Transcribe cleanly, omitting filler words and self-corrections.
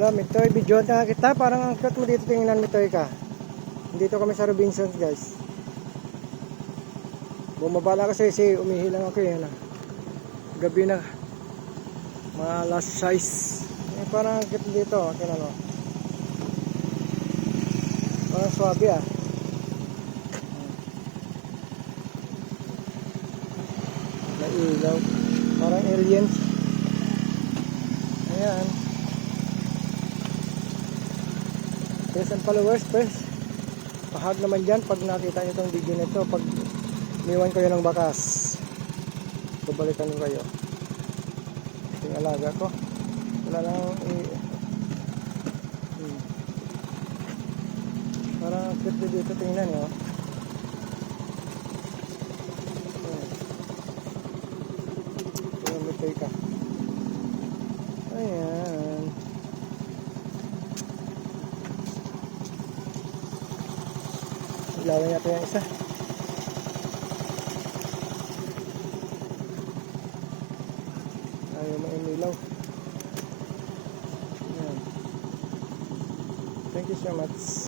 Wala, Mitoy, video na kita. Parang ang cute mo dito, tingnan Mitoy ka. Dito kami sa Robinsons, guys. Bumaba na kasi umihi lang ako eh. Gabi na. Mga last size. Eh, parang ang cute dito. Tingnan mo. Parang swabe ah. May ilaw. Parang aliens. Ayan. Yes, and followers, please. Pahag naman dyan pag nakita nyo itong video nito. Pag niwan kayo ng bakas, babalikan nyo kayo. Yung alaga ko. Wala lang parang cute dito. Tingnan nyo. Tingnan ka. Ayan. Ilawin natin yung isa. Ayaw mainilaw. Ayan. Thank you so much.